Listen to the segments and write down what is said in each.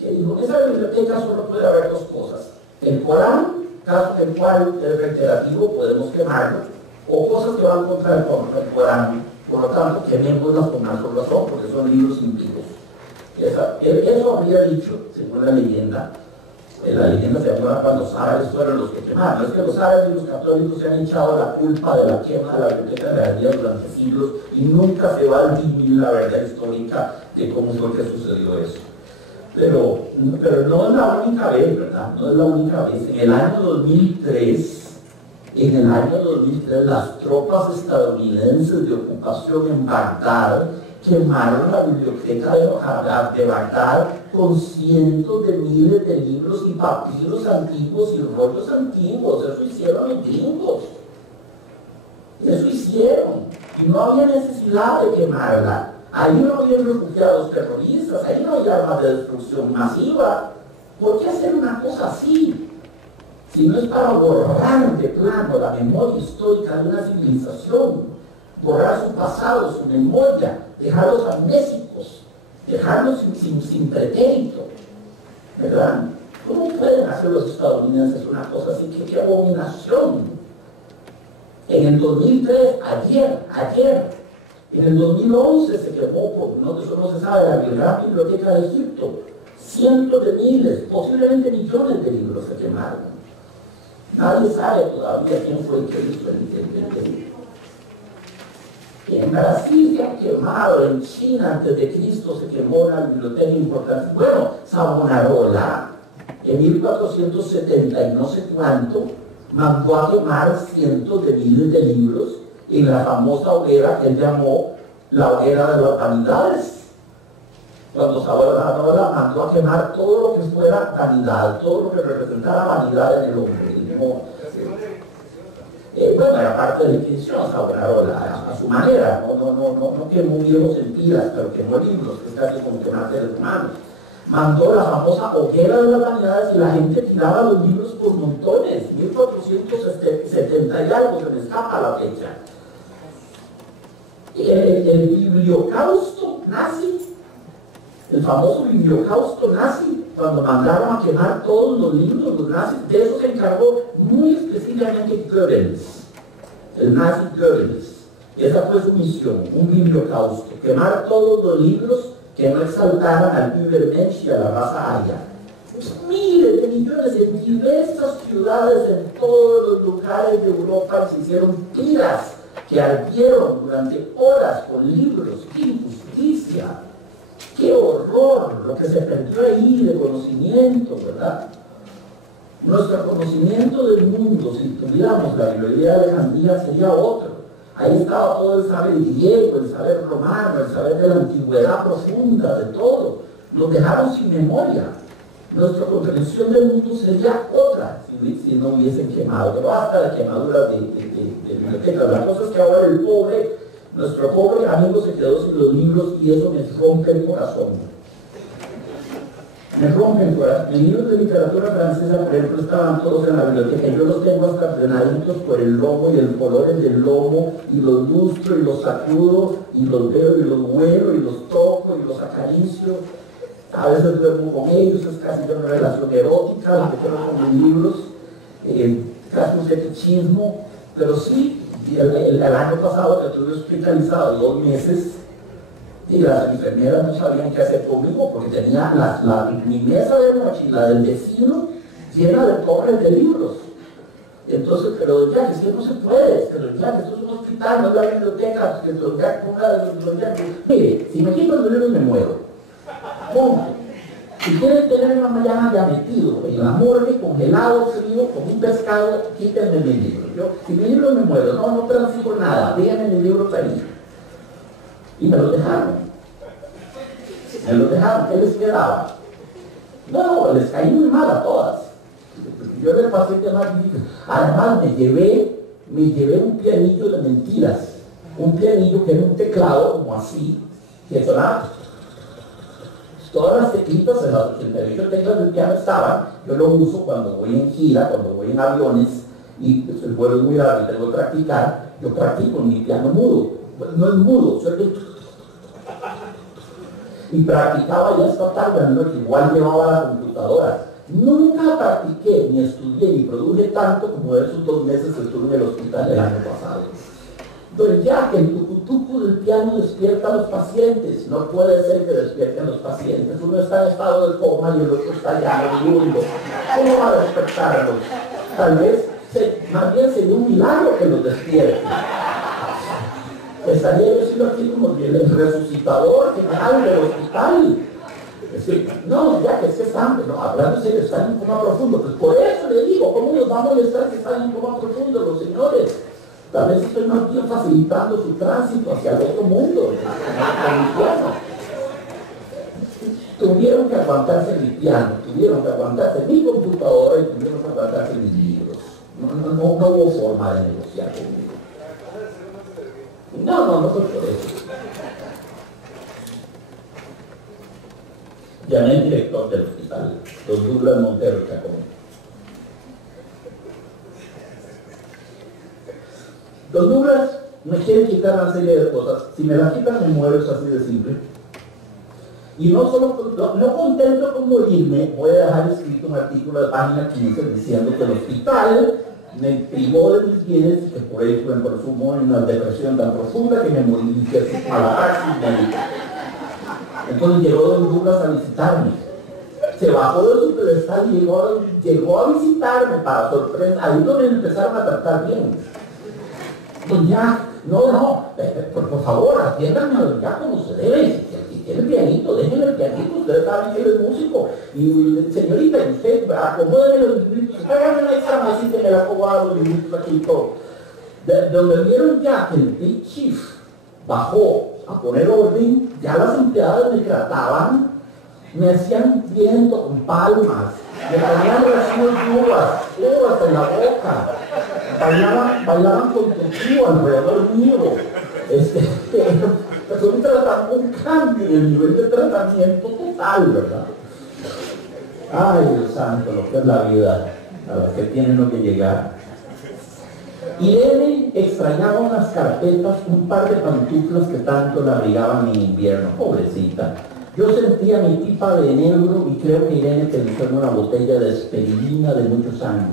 que dijo, en esa biblioteca solo puede haber dos cosas: el Corán, caso en el cual es reiterativo, podemos quemarlo, o cosas que van contra el Corán, por lo tanto quemémoslas con más razón, porque son libros impíos. Eso habría dicho, según la leyenda se llama cuando los árabes fueron los que quemaron. No es que los árabes y los católicos se han echado la culpa de la quema de la biblioteca de Alejandría durante siglos y nunca se va a dirimir la verdad histórica de cómo fue que sucedió eso. Pero no es la única vez, ¿verdad? No es la única vez. En el año 2003, las tropas estadounidenses de ocupación en Bagdad quemaron la biblioteca de Bagdad con cientos de miles de libros y papiros antiguos y rollos antiguos. Eso hicieron los gringos. Eso hicieron. Y no había necesidad de quemarla. Ahí no había refugiados terroristas, ahí no había armas de destrucción masiva. ¿Por qué hacer una cosa así? Si no es para borrar de plano la memoria histórica de una civilización, borrar su pasado, su memoria, dejarlos amnésicos, dejarlos sin pretérito, ¿verdad? ¿Cómo pueden hacer los estadounidenses una cosa así? ¡Qué abominación! En el 2003, ayer, en el 2011 se quemó, eso no se sabe, la Gran Biblioteca de Egipto. Cientos de miles, posiblemente millones de libros se quemaron. Nadie sabe todavía quién fue el que hizo el en Brasil se ha quemado, en China antes de Cristo se quemó una biblioteca importante. Bueno, Savonarola, en 1470 y no sé cuánto, mandó a quemar cientos de miles de libros en la famosa hoguera que él llamó la hoguera de las vanidades. Cuando Savonarola mandó a quemar todo lo que fuera vanidad, todo lo que representara vanidad en el hombre. Bueno, era parte de la Inquisición, Savonarola, a su manera, no quemó viejos en pilas, pero quemó libros, que es casi como quemar seres humanos. Mandó la famosa hoguera de las vanidades y la gente tiraba los libros por montones, 1470 y algo, se me escapa la fecha. El bibliocausto nazi, el famoso bibliocausto nazi, cuando mandaron a quemar todos los libros, los nazis, de eso se encargó muy específicamente Goebbels, el nazi Goebbels. Esa fue su misión, un bibliocausto, quemar todos los libros que no exaltaran al Übermensch y a la raza aria. Miles de millones en diversas ciudades, en todos los lugares de Europa, se hicieron tiras que ardieron durante horas con libros. ¡Qué injusticia! ¡Qué horror! Lo que se perdió ahí de conocimiento, ¿verdad? Nuestro conocimiento del mundo, si tuviéramos la biblioteca de Alejandría, sería otro. Ahí estaba todo el saber griego, el saber romano, el saber de la antigüedad profunda, de todo. Nos dejaron sin memoria. Nuestra comprensión del mundo sería otra si no hubiesen quemado. Pero basta de quemaduras de bibliotecas. La cosa es que ahora nuestro pobre amigo se quedó sin los libros y eso me rompe el corazón. Me rompe el corazón. Mis libros de literatura francesa, por ejemplo, estaban todos en la biblioteca. Yo los tengo hasta frenaditos por el lomo y el color del lomo, y los lustro y los sacudo y los veo y los huelo y los toco y los acaricio. A veces duermo con ellos, es casi una relación erótica, la que tengo con mis libros, casi un fetichismo, pero sí, el año pasado que estuve hospitalizado 2 meses, y las enfermeras no sabían qué hacer conmigo porque tenía mi mesa de noche y la del vecino llena de torres de libros. Entonces, pero don Jack, es que no se puede, pero don Jack, esto es un hospital, no es la biblioteca, que don Jack ponga don Jack. Mire, si me quitan los libros me muero. Punto. Si quieren tener una mañana ya metido en la morgue, congelado, frío, con un pescado, quítenme mi libro. Si mi libro me muero, no transigo nada, déjenme mi libro ahí. Y me lo dejaron. ¿Qué les quedaba? No, les caí muy mal a todas. Yo era el paciente más difícil. Además me llevé un pianillo de mentiras. Un pianillo que era un teclado como así, que sonaba. Todas las teclitas, las 88 teclas del piano estaban. Yo lo uso cuando voy en gira, cuando voy en aviones y el vuelo es muy largo y tengo que practicar. Yo practico en mi piano mudo. No es mudo, y practicaba ya esta tarde, ¿no? Igual llevaba la computadora. Nunca practiqué, ni estudié, ni produje tanto como esos 2 meses que estuve en el hospital el año pasado. Don Jack, el tucutucu del piano despierta a los pacientes. No puede ser que despierten a los pacientes. Uno está en estado de coma y el otro está allá moribundo. ¿Cómo va a despertarlos? Tal vez, más bien sería un milagro que los despierte. Estaría yo siendo aquí como el resucitador general del hospital. Es decir, no, ya que es que están, no, hablando en serio, están en coma profundo. Pues por eso le digo, ¿cómo nos va a molestar que están en coma profundo los señores? Tal vez estoy más bien facilitando su tránsito hacia el otro mundo, el infierno. Tuvieron que aguantarse mi piano, tuvieron que aguantarse mi computadora y tuvieron que aguantarse mis libros. No hubo forma de negociar conmigo. No fue por eso. Llamé al director del hospital, don Douglas Montero Chacón. Don Douglas me quiere quitar una serie de cosas. Si me la quitan, me muero, es así de simple. Y no contento con morirme, voy a dejar escrito un artículo de página 15 diciendo que el hospital me privó de mis bienes y que por ello me consumo en una depresión tan profunda que me morí a la praxis médica. Entonces llegó don Douglas a visitarme. Se bajó de su pedestal y llegó a visitarme para sorpresa. Ahí donde me empezaron a tratar bien. Don Jack, por favor, atiéndanme a don Jack como se debe. Si tiene el pianito, déjenme el pianito, ustedes saben que él es músico. Y señorita, usted acomódeme los libritos, háganme una extra masita y me la acomodo los libritos aquí y todo. Donde vieron ya que el Big Chief bajó a poner orden, ya las empleadas me trataban, me hacían viento con palmas, me ponían racimos de uvas en la boca, bailaban con tu alrededor mío. Fue un cambio en el nivel de tratamiento total, ¿verdad? Ay, Dios santo, lo que es la vida, a la que tiene uno que llegar. Irene extrañaba unas carpetas, un par de pantuflas que tanto la abrigaban en invierno, pobrecita. Yo sentía mi pipa de negro y creo que Irene pensó en una botella de esperidina de muchos años.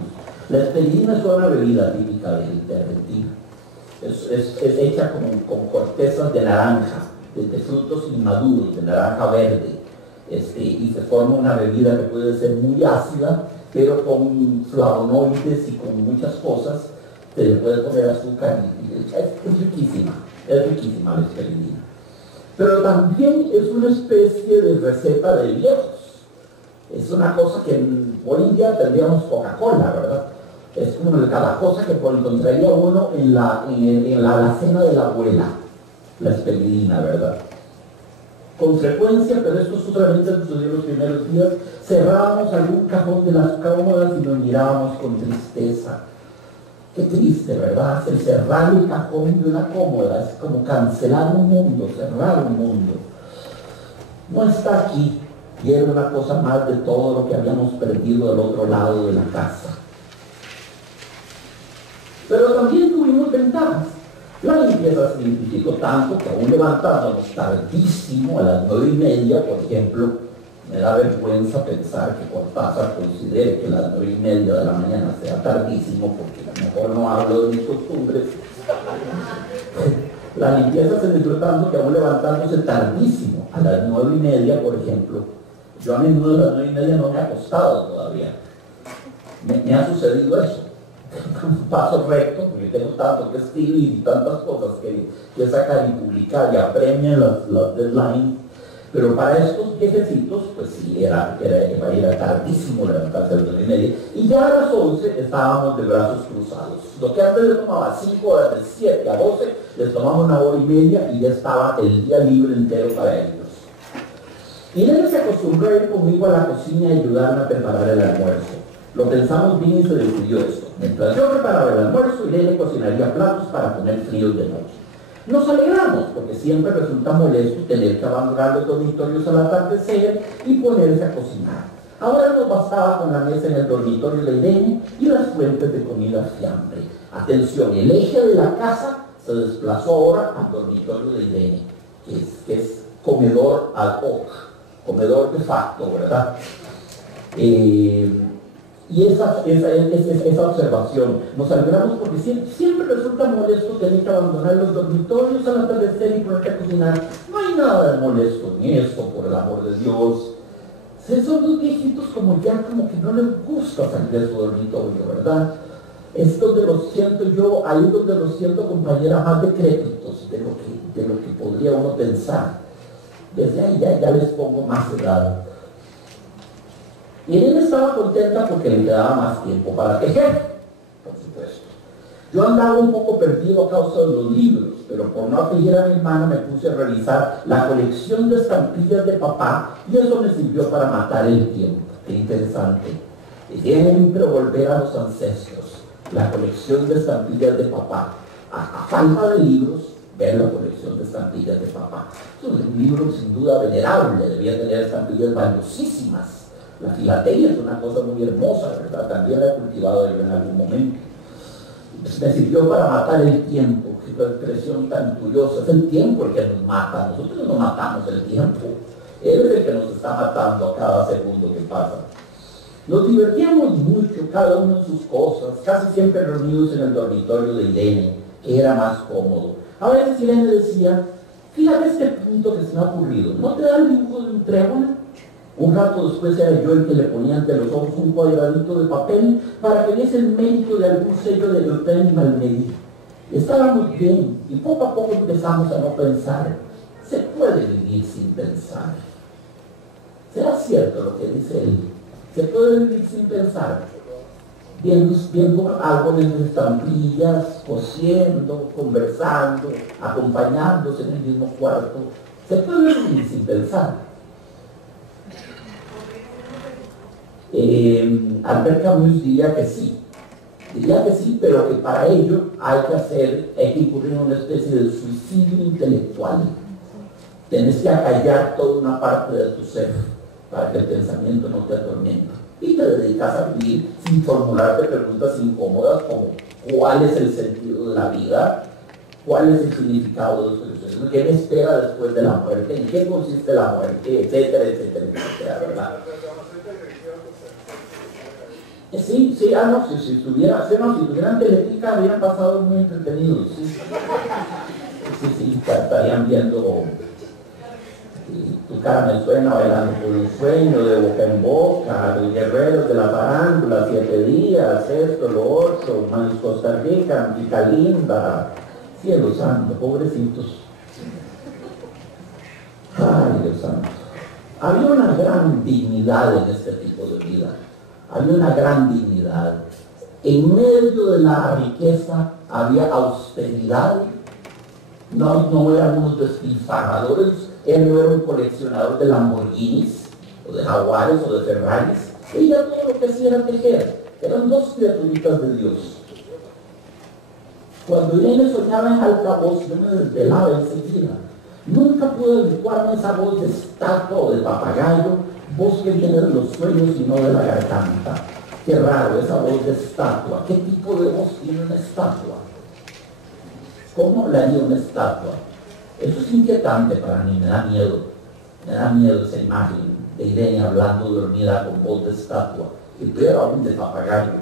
La esperidina es una bebida típica de Argentina. Es hecha con cortezas de naranja, de frutos inmaduros, de naranja verde, y se forma una bebida que puede ser muy ácida, pero con flavonoides y con muchas cosas. Se le puede poner azúcar y es riquísima la esperidina. Pero también es una especie de receta de viejos. Es una cosa que hoy en día tendríamos Coca-Cola, ¿verdad? Es como cada cosa que encontraría uno en la alacena de la abuela, la esperidina, ¿verdad? Con frecuencia, pero esto solamente sucedió en los primeros días, cerrábamos algún cajón de las cómodas y nos mirábamos con tristeza. Qué triste, ¿verdad? El cerrar el cajón de una cómoda es como cancelar un mundo, cerrar un mundo. No está aquí, y era una cosa más de todo lo que habíamos perdido del otro lado de la casa. Pero también tuvimos ventajas. La limpieza se simplificó tanto que aún levantándonos tardísimo, a las 9:30, por ejemplo, me da vergüenza pensar que Cortázar considere que las 9:30 de la mañana sea tardísimo, porque a lo mejor no hablo de mis costumbres. La limpieza se disfrutó tanto que aún levantándose tardísimo, a las 9:30, por ejemplo, yo a menudo a las 9:30 no me he acostado todavía. Me ha sucedido eso. Un paso recto, porque tengo tanto que escribir y tantas cosas que sacar y publicar y apremian las deadlines. Pero para estos viejecitos, pues sí, era tardísimo levantarse a las 9:30. Y ya a las 11 estábamos de brazos cruzados. Lo que antes les tomaba 5 horas, de 7 a 12, les tomaba 1 hora y media y ya estaba el día libre entero para ellos. Y él se acostumbró a ir conmigo a la cocina y ayudarme a preparar el almuerzo. Lo pensamos bien y se decidió esto. Mientras yo preparaba el almuerzo, Irene cocinaría platos para poner fríos de noche. Nos alegramos, porque siempre resulta molesto tener que abandonar los dormitorios al atardecer y ponerse a cocinar. Ahora nos bastaba con la mesa en el dormitorio de Irene y las fuentes de comida fiambre. Atención, el eje de la casa se desplazó ahora al dormitorio de Irene, que es comedor ad hoc, comedor de facto, ¿verdad? Y esa observación, nos alegramos porque siempre resulta molesto tener que abandonar los dormitorios al atardecer y ponerte a cocinar. No hay nada de molesto en eso, por el amor de Dios. Son dos viejitos como ya como que no les gusta salir de su dormitorio, ¿verdad? Es donde los siento yo, ahí es donde los siento, compañera, más decrépitos de lo que podría uno pensar. Desde ahí ya les pongo más edad. Y ella estaba contenta porque le quedaba más tiempo para tejer, por supuesto. Yo andaba un poco perdido a causa de los libros, pero por no afligir a mi hermana me puse a revisar la colección de estampillas de papá y eso me sirvió para matar el tiempo. Qué interesante. Es siempre volver a los ancestros, la colección de estampillas de papá. A falta de libros, ver la colección de estampillas de papá. Es un libro sin duda venerable, debía tener estampillas valiosísimas. La filatelia es una cosa muy hermosa, ¿verdad? También la he cultivado yo en algún momento. Me sirvió para matar el tiempo, qué expresión tan curiosa. Es el tiempo el que nos mata, nosotros no matamos el tiempo. Él es el que nos está matando a cada segundo que pasa. Nos divertíamos mucho, cada uno en sus cosas, casi siempre reunidos en el dormitorio de Irene, que era más cómodo. A veces Irene decía, fíjate este punto que se me ha ocurrido, ¿no te da el dibujo de un trébol? Un rato después era yo el que le ponía ante los ojos un cuadradito de papel para que viese el mérito de algún sello de Hotel Malmedy. Estaba muy bien y poco a poco empezamos a no pensar. Se puede vivir sin pensar. ¿Será cierto lo que dice él? Se puede vivir sin pensar. Viendo árboles de estampillas, cosiendo, conversando, acompañándose en el mismo cuarto. Se puede vivir sin pensar. Albert Camus diría que sí, pero que para ello hay que incurrir en una especie de suicidio intelectual. Tienes que acallar toda una parte de tu ser para que el pensamiento no te atormente. Y te dedicas a vivir sin formularte preguntas incómodas como ¿cuál es el sentido de la vida? ¿Cuál es el significado de los sucesos? ¿Qué me espera después de la muerte? ¿En qué consiste la muerte? Etcétera, etcétera, etcétera, ¿verdad? Sí, si tuvieran Teletica habrían pasado muy entretenidos. Sí, estarían viendo Tu cara me suena, bailando por un sueño, de boca en boca, los guerreros de la farándula, 7 días, esto, lo otro, Manos Costa Rica, Pica Linda, cielo santo, pobrecitos. Ay, Dios santo. Había una gran dignidad en este tipo de vida. Había una gran dignidad. En medio de la riqueza había austeridad. No eran unos despilfarradores. Él no era un coleccionador de Lamborghinis, o de Jaguares, o de Ferraris. Ella todo lo que hacía era tejer. Eran dos criaturitas de Dios. Cuando Irene soñaba en alta voz, yo me desvelaba enseguida. Nunca pude adecuarme a esa voz de estatua o de papagayo, voz que viene de los sueños y no de la garganta. Qué raro, esa voz de estatua. ¿Qué tipo de voz tiene una estatua? ¿Cómo hablaría una estatua? Eso es inquietante para mí, me da miedo. Me da miedo esa imagen de Irene hablando dormida con voz de estatua, y peor aún de papagayo.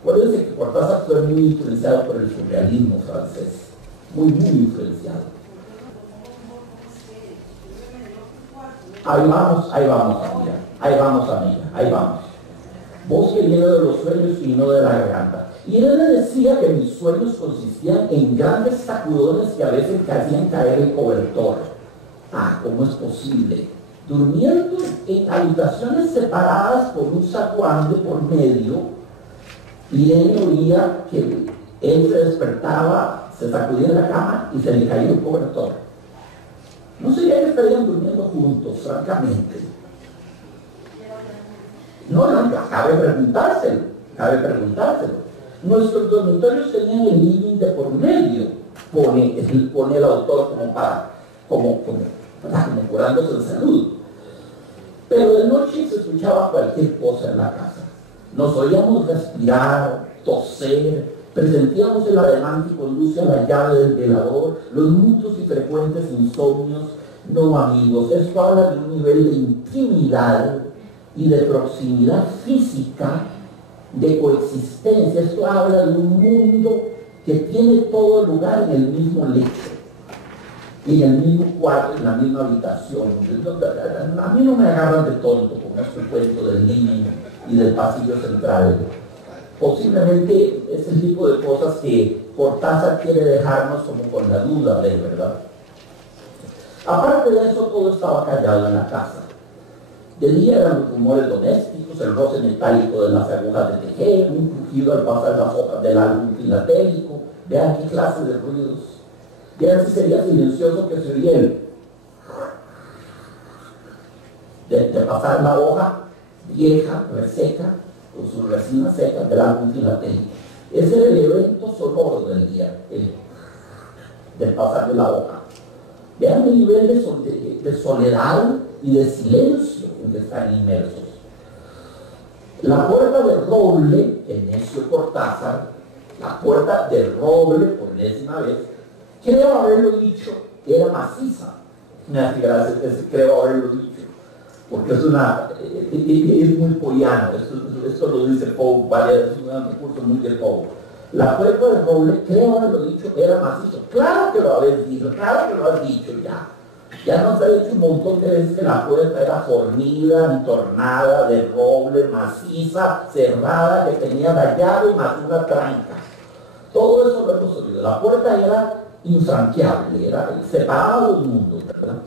Acuérdense que Cortázar fue muy influenciado por el surrealismo francés. Muy influenciado. Ahí vamos, amiga. Voz que viene de los sueños y no de la garganta. Y él le decía que mis sueños consistían en grandes sacudones que a veces hacían caer el cobertor. ¿Cómo es posible? Durmiendo en habitaciones separadas por un zaguán de por medio, Irene oía que él se despertaba, se sacudía en la cama y se le caía el cobertor. No sería que estarían durmiendo juntos, francamente. No, cabe preguntárselo. Nuestros dormitorios tenían el living de por medio, pone el autor como curándose de salud. Pero de noche se escuchaba cualquier cosa en la casa. Nos oíamos respirar, toser, presentíamos el ademán que conduce a la llave del velador, los muchos y frecuentes insomnios, No, amigos, esto habla de un nivel de intimidad y de proximidad física, de coexistencia. Esto habla de un mundo que tiene todo lugar en el mismo lecho, en el mismo cuarto, en la misma habitación. A mí no me agarran de tonto con este cuento del living y del pasillo central. Posiblemente es el tipo de cosas que Cortázar quiere dejarnos como con la duda de verdad. Aparte de eso, todo estaba callado en la casa. De día eran los rumores domésticos, el roce metálico de las agujas de tejer, un crujido al pasar las hojas del álbum filatélico. Vean qué clase de ruidos. Vean si sería silencioso que se oía el de pasar la hoja vieja, reseca, con sus resinas secas del álbum filatélico. Ese era el evento sonoro del día, el del pasar de la hoja. Vean el nivel de soledad y de silencio en que están inmersos. La puerta del roble, el necio Cortázar, la puerta del roble, por enésima vez, creo haberlo dicho, era maciza. Me hace gracia ese creo haberlo dicho, porque es muy pollano. Esto lo dice Poe varias veces, es un recurso muy de Poe. La puerta del roble, creo haberlo dicho, era macizo. Claro que lo habéis dicho, claro que lo has dicho ya. Ya nos ha dicho un montón de veces que la puerta era fornida, entornada, de roble, maciza, cerrada, que tenía la llave más una tranca. Todo eso lo hemos oído. La puerta era infranqueable, era separada del mundo, ¿verdad?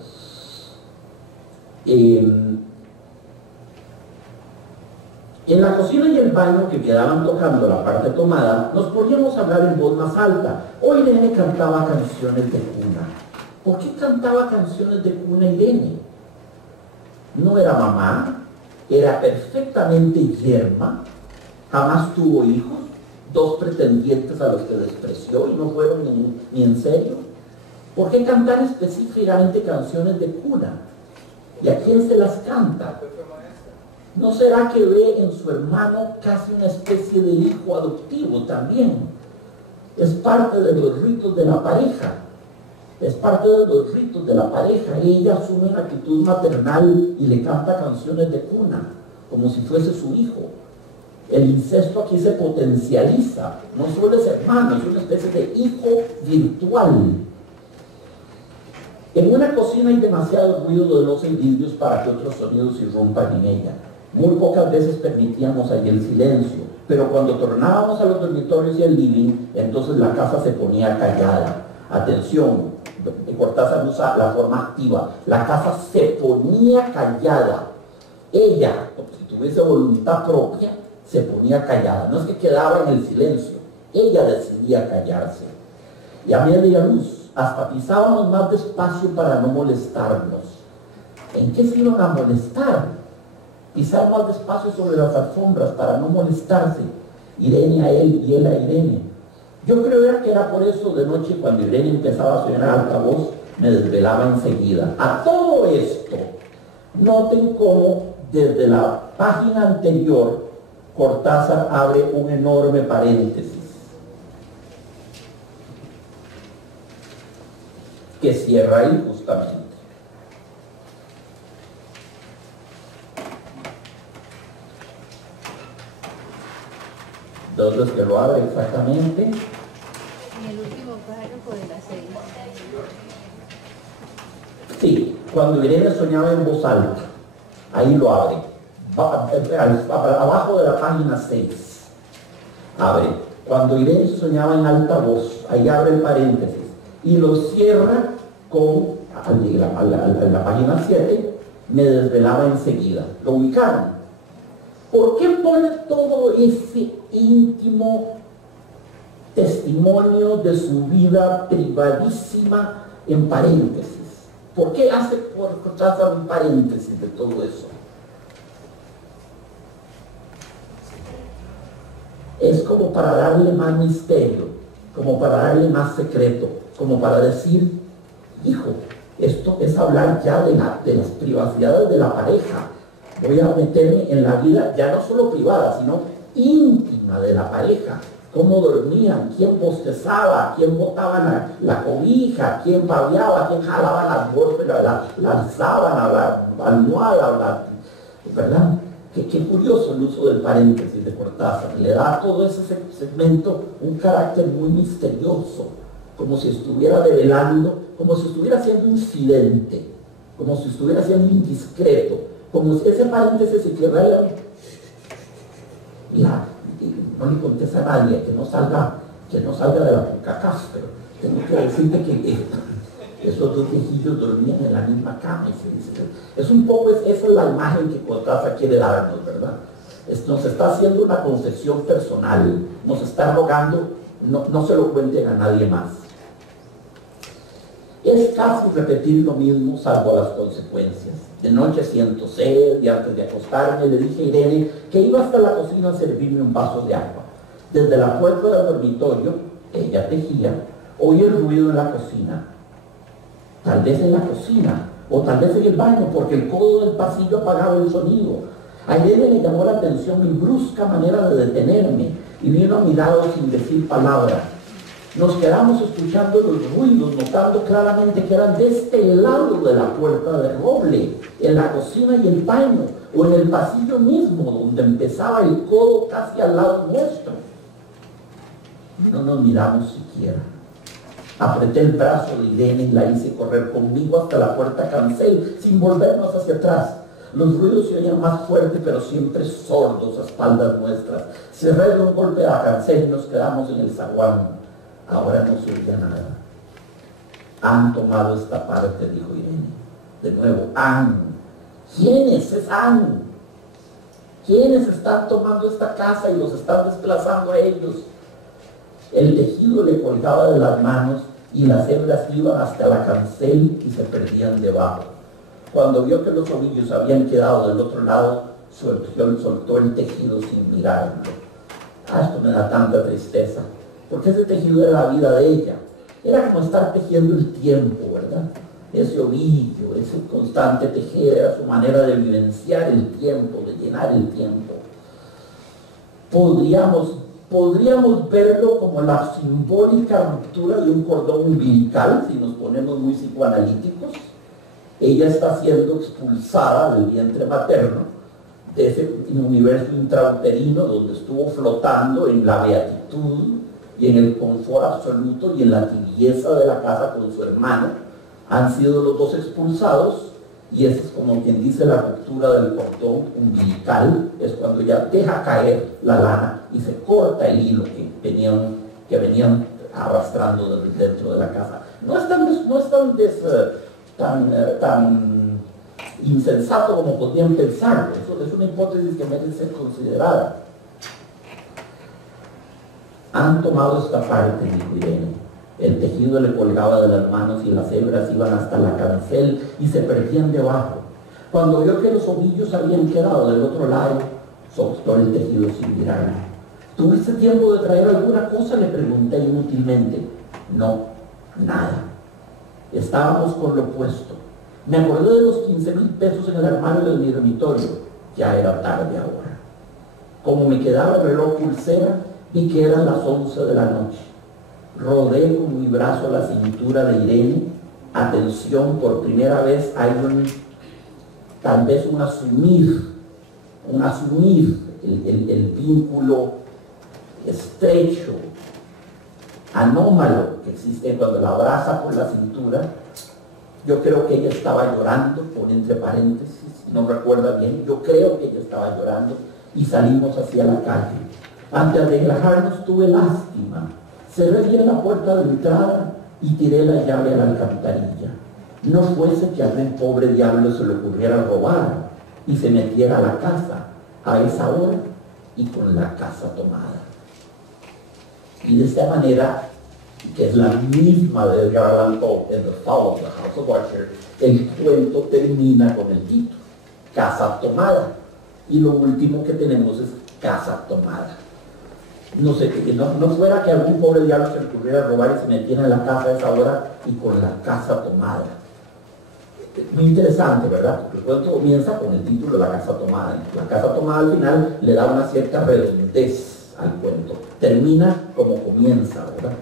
En la cocina y el baño, que quedaban tocando la parte tomada, nos poníamos a hablar en voz más alta. Hoy Irene cantaba canciones de cuna. ¿Por qué cantaba canciones de cuna Irene? No era mamá, era perfectamente yerma, jamás tuvo hijos, 2 pretendientes a los que despreció y no fueron ni en serio. ¿Por qué cantar específicamente canciones de cuna? ¿Y a quién se las canta? ¿No será que ve en su hermano casi una especie de hijo adoptivo también? Es parte de los ritos de la pareja. Es parte de los ritos de la pareja. Ella asume una actitud maternal y le canta canciones de cuna, como si fuese su hijo. El incesto aquí se potencializa. No solo es hermano, es una especie de hijo virtual. En una cocina hay demasiado ruido de loza y vidrios para que otros sonidos irrumpan en ella. Muy pocas veces permitíamos allí el silencio, pero cuando tornábamos a los dormitorios y al living, entonces la casa se ponía callada. Atención, Cortázar usa la forma activa. La casa se ponía callada. Ella, como si tuviese voluntad propia, se ponía callada. No es que quedaba en el silencio, ella decidía callarse. Y a media luz, hasta pisábamos más despacio para no molestarnos. ¿En qué se iban a molestar? Pisar más despacio sobre las alfombras para no molestarse. Irene a él y él a Irene. Yo creo que era por eso de noche, cuando Irene empezaba a sonar alta voz, me desvelaba enseguida. A todo esto, noten cómo desde la página anterior Cortázar abre un enorme paréntesis que cierra ahí justamente. Entonces, que lo abre exactamente. En el último párrafo de la 6. Sí, cuando Irene soñaba en voz alta, ahí lo abre. Abajo de la página 6. Abre. Cuando Irene soñaba en alta voz, ahí abre el paréntesis. Y lo cierra con, a la página 7, me desvelaba enseguida. ¿Lo ubicaron? ¿Por qué pone todo ese íntimo testimonio de su vida privadísima en paréntesis? ¿Por qué hace Cortázar un paréntesis de todo eso? Es como para darle más misterio, como para darle más secreto, como para decir, hijo, esto es hablar ya de las privacidades de la pareja. Voy a meterme en la vida ya no solo privada, sino íntima de la pareja. cómo dormían, quién bostezaba, quién botaba la cobija, quién babeaba, quién jalaba las bolsas, la sábana, la almohada, ¿verdad? Qué curioso el uso del paréntesis de Cortázar. Le da a todo ese segmento un carácter muy misterioso, como si estuviera develando, como si estuviera haciendo un incidente, como si estuviera siendo indiscreto, como si ese paréntesis se quedara y no le contesta a nadie, que no salga de la pucacás, pero tengo que decirte que esos dos viejillos dormían en la misma cama y se dice, es un poco, esa es la imagen que Cortázar quiere darnos, ¿verdad? Nos está haciendo una concesión personal, nos está rogando, no se lo cuenten a nadie más. Es casi repetir lo mismo salvo las consecuencias. De noche siento sed y antes de acostarme le dije a Irene que iba hasta la cocina a servirme un vaso de agua. Desde la puerta del dormitorio, ella tejía, oí el ruido en la cocina. Tal vez en la cocina, o tal vez en el baño, porque el codo del pasillo apagaba el sonido. A Irene le llamó la atención mi brusca manera de detenerme y vino a mi lado sin decir palabra. Nos quedamos escuchando los ruidos, notando claramente que eran de este lado de la puerta de roble, en la cocina y el baño, o en el pasillo mismo, donde empezaba el codo casi al lado nuestro. No nos miramos siquiera. Apreté el brazo de Irene y la hice correr conmigo hasta la puerta cancel, sin volvernos hacia atrás. Los ruidos se oían más fuerte, pero siempre sordos a espaldas nuestras. Cerré de un golpe a cancel y nos quedamos en el zaguán. Ahora no se oía nada. Han tomado esta parte, dijo Irene. De nuevo, han. ¿Quiénes? Es han. ¿Quiénes están tomando esta casa y los están desplazando a ellos? El tejido le colgaba de las manos y las hebras iban hasta la cancel y se perdían debajo. Cuando vio que los ovillos habían quedado del otro lado, soltó el tejido sin mirarlo. Esto me da tanta tristeza, porque ese tejido era la vida de ella. Era como estar tejiendo el tiempo, ¿verdad? Ese ovillo, ese constante tejer, era su manera de vivenciar el tiempo, de llenar el tiempo. Podríamos verlo como la simbólica ruptura de un cordón umbilical, si nos ponemos muy psicoanalíticos. Ella está siendo expulsada del vientre materno, de ese universo intrauterino donde estuvo flotando en la beatitud y en el confort absoluto y en la tibieza de la casa con su hermano. Han sido los dos expulsados y esa es, como quien dice, la ruptura del cordón umbilical. Es cuando ya deja caer la lana y se corta el hilo que venían arrastrando dentro de la casa. No es tan insensato como podrían pensar. Eso es una hipótesis que merece ser considerada. Han tomado esta parte, dijo Irene. El tejido le colgaba de las manos y las hebras iban hasta la cancel y se perdían debajo. Cuando vio que los ovillos habían quedado del otro lado, soltó el tejido sin mirarme. ¿Tuviste tiempo de traer alguna cosa?, le pregunté inútilmente. No, nada. Estábamos con lo puesto. Me acordé de los 15,000 pesos en el armario de mi dormitorio. Ya era tarde ahora. Como me quedaba el reloj pulsera, vi que eran las 11 de la noche. Rodé con mi brazo la cintura de Irene. Atención, por primera vez hay tal vez un asumir el vínculo estrecho, anómalo que existe cuando la abraza por la cintura. Yo creo que ella estaba llorando, por entre paréntesis, no recuerda bien, yo creo que ella estaba llorando, y salimos hacia la calle. Antes de relajarnos tuve lástima. Cerré bien la puerta de entrada y tiré la llave a la alcantarilla. No fuese que a aquel pobre diablo se le ocurriera robar y se metiera a la casa a esa hora y con la casa tomada. Y de esta manera, que es la misma de Edgar Allan Poe en The Fall of the House of Usher, el cuento termina con el título, Casa Tomada. Y lo último que tenemos es Casa Tomada. No sé, que no fuera que algún pobre diablo se le ocurriera robar y se metiera en la casa a esa hora y con la casa tomada. Muy interesante, ¿verdad? Porque el cuento comienza con el título de la casa tomada. La casa tomada al final le da una cierta redondez al cuento. Termina como comienza, ¿verdad?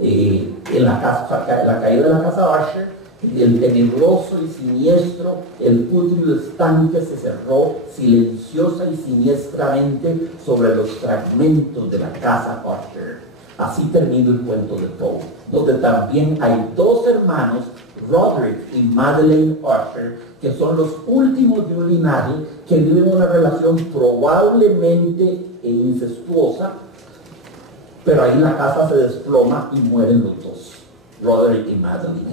En la caída de la casa Usher, el tenebroso y siniestro, el pútrido estanque se cerró silenciosa y siniestramente sobre los fragmentos de la casa Usher. Así termina el cuento de Poe, donde también hay dos hermanos, Roderick y Madeleine Usher, que son los últimos de un linaje que viven una relación probablemente incestuosa, pero ahí la casa se desploma y mueren los dos, Roderick y Madeleine,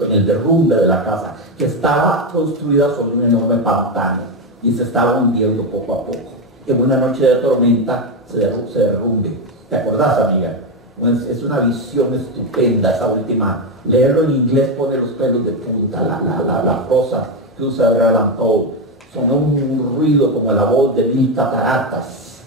en el derrumbe de la casa, que estaba construida sobre un enorme pantano y se estaba hundiendo poco a poco. En una noche de tormenta se derrumbe. ¿Te acordás, amiga? Es una visión estupenda esa última. Leerlo en inglés pone los pelos de punta, la prosa que usa Edgar Allan Poe. Sonó un ruido como la voz de 1000 cataratas.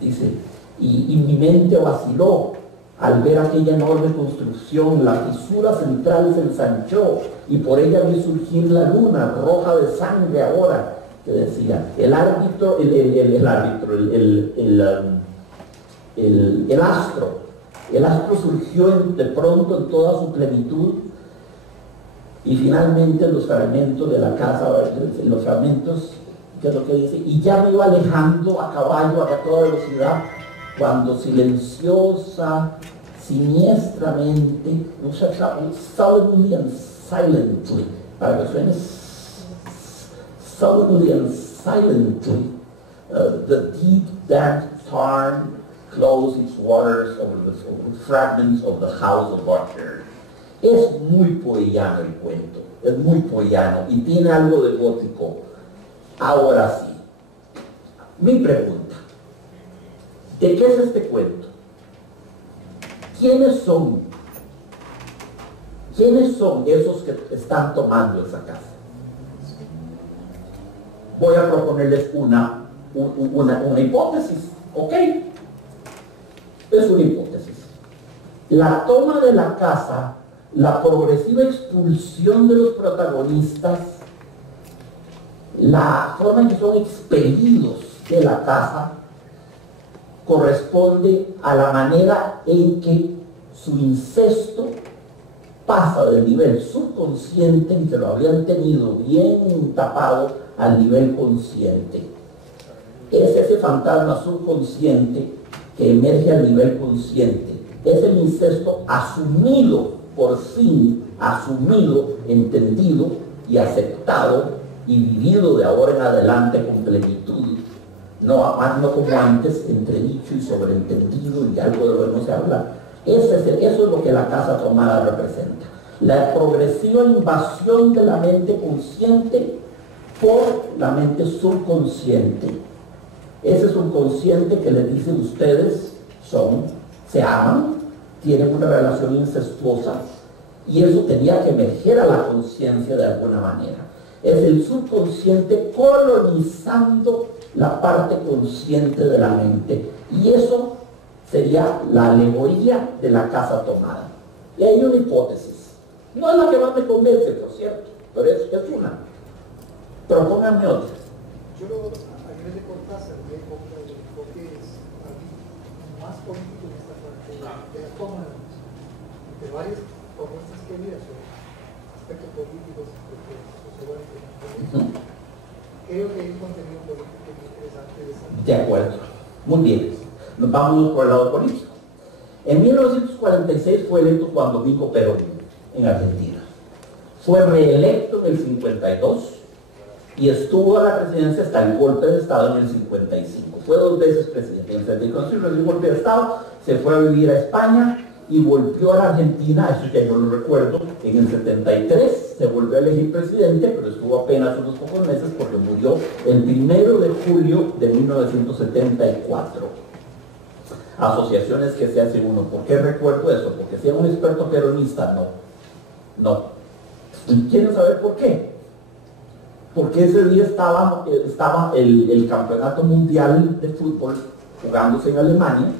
Dice, y mi mente vaciló al ver aquella enorme construcción. La fisura central se ensanchó y por ella vi surgir la luna, roja de sangre ahora, que decía, el astro surgió de pronto en toda su plenitud y finalmente los fragmentos de la casa, los fragmentos, ¿qué es lo que dice? Y ya me iba alejando a caballo a toda velocidad cuando silenciosa, siniestramente, suddenly and silently, para que suene suddenly and silently, the deep damp tarn closed its waters over the fragments of the house of Usher. Es muy poeyano el cuento, es muy poeyano y tiene algo de gótico. Ahora sí, mi pregunta, ¿de qué es este cuento? ¿Quiénes son esos que están tomando esa casa? Voy a proponerles una hipótesis, ¿ok? Es una hipótesis. La toma de la casa, la progresiva expulsión de los protagonistas, la forma en que son expelidos de la casa, corresponde a la manera en que su incesto pasa del nivel subconsciente, en que lo habían tenido bien tapado, al nivel consciente. Es ese fantasma subconsciente que emerge al nivel consciente. Es el incesto asumido, por fin asumido, entendido y aceptado y vivido de ahora en adelante con plenitud. No como antes, entredicho y sobreentendido y algo de lo que no se habla. Eso es lo que la casa tomada representa. La progresiva invasión de la mente consciente por la mente subconsciente. Ese subconsciente que les dicen ustedes se aman, tienen una relación incestuosa y eso tenía que emerger a la conciencia de alguna manera. Es el subconsciente colonizando la parte consciente de la mente y eso sería la alegoría de la casa tomada. Y hay una hipótesis, no es la que más me convence, por cierto, pero es una. Propónganme otra. Yo a nivel de Cortázar me enfoco que es más político en esta parte de la toma de la música, de varias propuestas que había sobre aspectos políticos sociológicos. Creo que hay un contenido político muy interesante. De acuerdo, muy bien. Nos vamos por el lado político. En 1946 fue electo Juan Domingo Perón en Argentina. Fue reelecto en el 52 y estuvo a la presidencia hasta el golpe de Estado en el 55. Fue 2 veces presidente. En el 74 recibió el golpe de Estado, se fue a vivir a España y volvió a la Argentina, eso ya no lo recuerdo, en el 73 se volvió a elegir presidente, pero estuvo apenas unos pocos meses porque murió el 1 de julio de 1974. Asociaciones que se hacen uno. ¿Por qué recuerdo eso? Porque si era un experto peronista, no. ¿Quieren saber por qué? Porque ese día estaba el campeonato mundial de fútbol jugándose en Alemania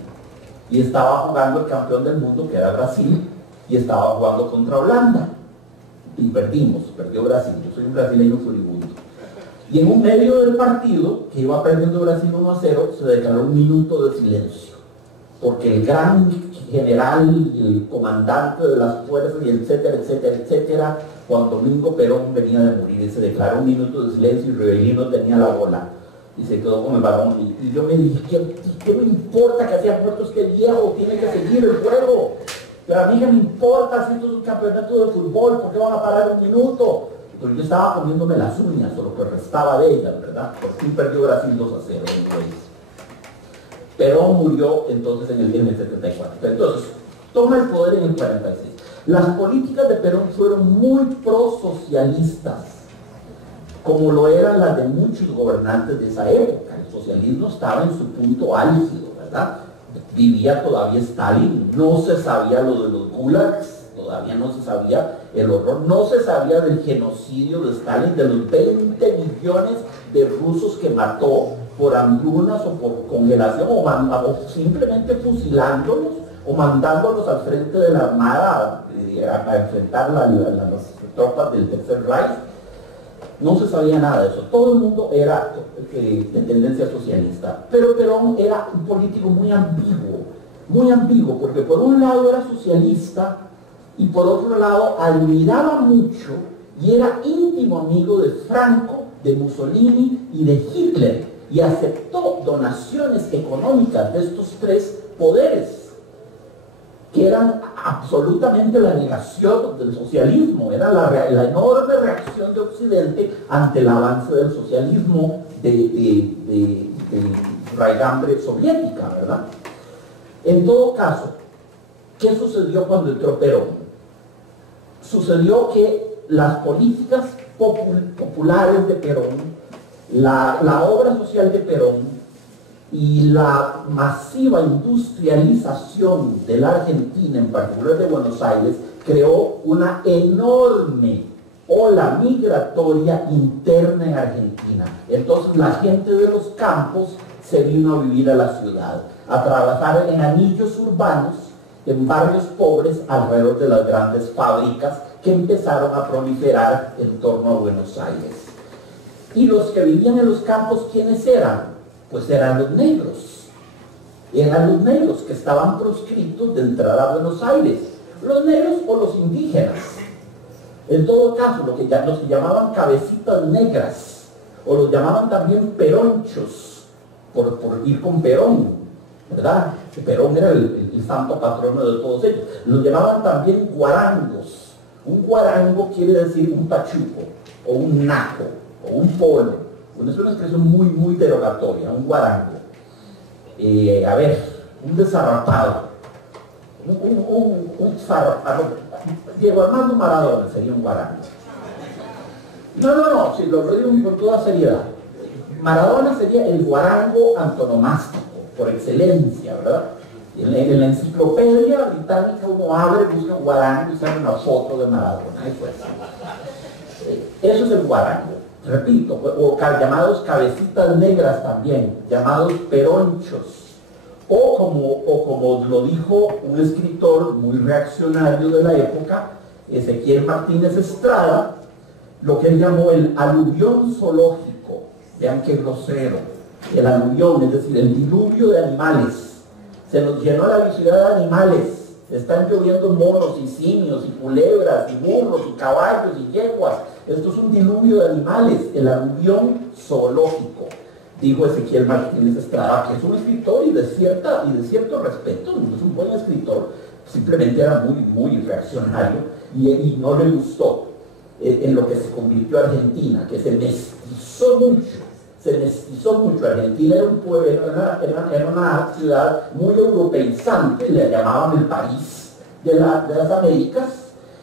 y estaba jugando el campeón del mundo, que era Brasil, y estaba jugando contra Holanda. Y perdió Brasil. Yo soy un brasileño furibundo. Y en un medio del partido, que iba perdiendo Brasil 1-0, se declaró un minuto de silencio. porque el gran general y el comandante de las fuerzas, y etcétera, etcétera, etcétera, Juan Domingo Perón venía de morir y se declaró un minuto de silencio y Rivelino tenía la bola y se quedó con el balón. Y yo me dije, ¿qué me importa que haya muerto este viejo? Tiene que seguir el juego. Pero a mí que me importa si esto es un campeonato de fútbol, ¿por qué van a parar un minuto? Pero yo estaba poniéndome las uñas, o lo que restaba de ellas, ¿verdad? Por fin perdió Brasil 2-0 en el país. Perón murió entonces en el 74. Entonces, toma el poder en el 46. Las políticas de Perón fueron muy prosocialistas, como lo eran las de muchos gobernantes de esa época. El socialismo estaba en su punto álgido, ¿verdad? Vivía todavía Stalin, no se sabía lo de los gulags, todavía no se sabía el horror, no se sabía del genocidio de Stalin, de los 20 millones de rusos que mató por hambrunas o por congelación o simplemente fusilándolos o mandándolos al frente de la armada a enfrentar las tropas del Tercer Reich. No se sabía nada de eso, todo el mundo era de tendencia socialista, pero Perón era un político muy ambiguo, porque por un lado era socialista y por otro lado admiraba mucho y era íntimo amigo de Franco, de Mussolini y de Hitler, y aceptó donaciones económicas de estos tres poderes, que eran absolutamente la negación del socialismo, era la enorme reacción de Occidente ante el avance del socialismo de raigambre soviética, ¿verdad? En todo caso, ¿qué sucedió cuando entró Perón? Sucedió que las políticas populares de Perón, la obra social de Perón y la masiva industrialización de la Argentina, en particular de Buenos Aires, creó una enorme ola migratoria interna en Argentina. Entonces la gente de los campos se vino a vivir a la ciudad, a trabajar en anillos urbanos, en barrios pobres alrededor de las grandes fábricas que empezaron a proliferar en torno a Buenos Aires. Y los que vivían en los campos, ¿quiénes eran? Pues eran los negros. Eran los negros que estaban proscritos de entrar a Buenos Aires. Los negros o los indígenas. En todo caso, los que llamaban cabecitas negras, o los llamaban también peronchos, por ir con Perón, ¿verdad? Que Perón era el santo patrono de todos ellos. Los llamaban también guarangos. Un guarango quiere decir un pachuco, o un naco, o un polo. Es una expresión muy derogatoria, un guarango. Un desarrapado. Un zarrapado. Diego Armando Maradona sería un guarango. No, si lo digo con toda seriedad. Maradona sería el guarango antonomástico, por excelencia, ¿verdad? En la enciclopedia británica uno abre, busca guarango y sale una foto de Maradona. Eso es el guarango. Repito, o llamados cabecitas negras también, llamados peronchos, o como lo dijo un escritor muy reaccionario de la época, Ezequiel Martínez Estrada, lo que él llamó el aluvión zoológico. Vean qué grosero, el aluvión, es decir, el diluvio de animales. Se nos llenó la ciudad de animales. Están lloviendo monos y simios y culebras y burros y caballos y yeguas. Esto es un diluvio de animales, el aluvión zoológico, dijo Ezequiel Martínez Estrada, que es un escritor y de cierto respeto, no es un buen escritor, simplemente era muy reaccionario y no le gustó en lo que se convirtió Argentina, que se mestizó mucho. Argentina era un pueblo, era una ciudad muy europeizante, le llamaban el París de las Américas.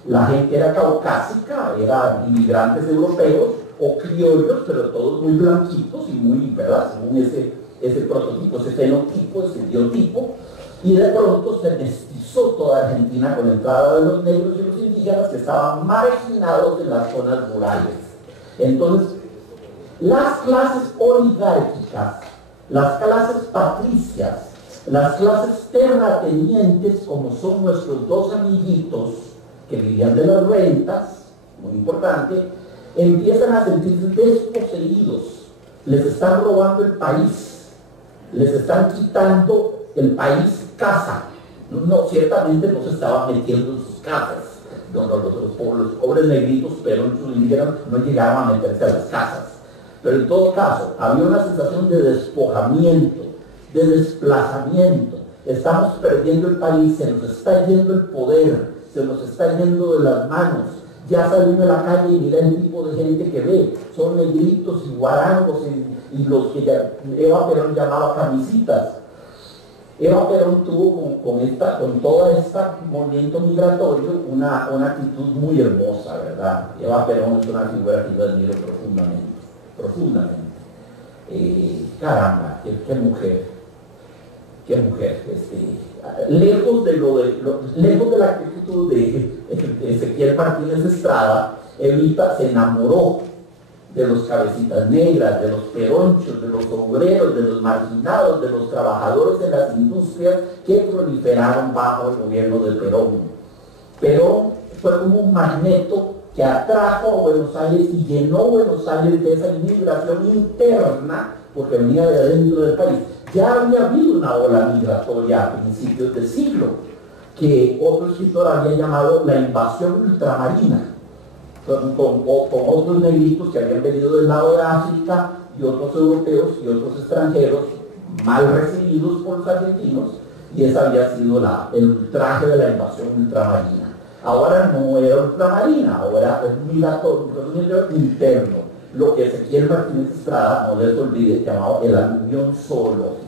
La gente era caucásica, eran inmigrantes europeos o criollos, pero todos muy blanquitos y muy, ¿verdad? Según ese prototipo, ese fenotipo, ese biotipo. Y de pronto se mestizó toda Argentina con la entrada de los negros y los indígenas que estaban marginados en las zonas rurales. Entonces, las clases oligárquicas, las clases patricias, las clases terratenientes, como son nuestros dos amiguitos que vivían de las rentas, muy importante, empiezan a sentirse desposeídos, les están robando el país, les están quitando el país casa. No, ciertamente no se estaban metiendo en sus casas. Los pobres negritos, pero sus indígenas no llegaban a meterse a las casas. Pero en todo caso, había una sensación de despojamiento, de desplazamiento. Estamos perdiendo el país, se nos está yendo el poder, se nos está yendo de las manos. Ya salí de la calle y mira el tipo de gente que ve. Son negritos y guarangos y los que Eva Perón llamaba camisitas. Eva Perón tuvo con todo este movimiento migratorio una actitud muy hermosa, ¿verdad? Eva Perón es una figura que yo admiro profundamente. Caramba, qué mujer. Lejos de la actitud de Ezequiel Martínez Estrada, Evita se enamoró de los cabecitas negras, de los peronchos, de los obreros, de los marginados, de los trabajadores de las industrias que proliferaron bajo el gobierno de Perón. Perón fue como un magneto que atrajo a Buenos Aires y llenó Buenos Aires de esa inmigración interna, porque venía de adentro del país. Ya había habido una ola migratoria a principios del siglo, que otro escritor había llamado la invasión ultramarina, con otros negritos que habían venido del lado de África y otros europeos y otros extranjeros mal recibidos por los argentinos, y ese había sido el ultraje de la invasión ultramarina. Ahora no era ultramarina, ahora es un migratorio interno, lo que Ezequiel Martínez Estrada, no les olvide, llamado el aluvión zoológico.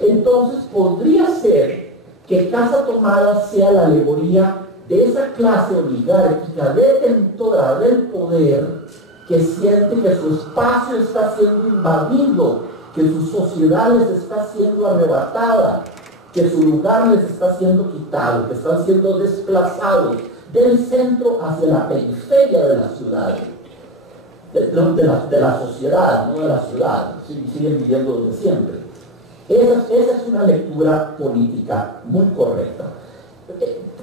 Entonces podría ser que Casa Tomada sea la alegoría de esa clase oligárquica detentora del poder que siente que su espacio está siendo invadido, que su sociedad les está siendo arrebatada, que su lugar les está siendo quitado, que están siendo desplazados del centro hacia la periferia de la ciudad, de la sociedad, no de la ciudad, siguen viviendo desde siempre. Esa es una lectura política muy correcta.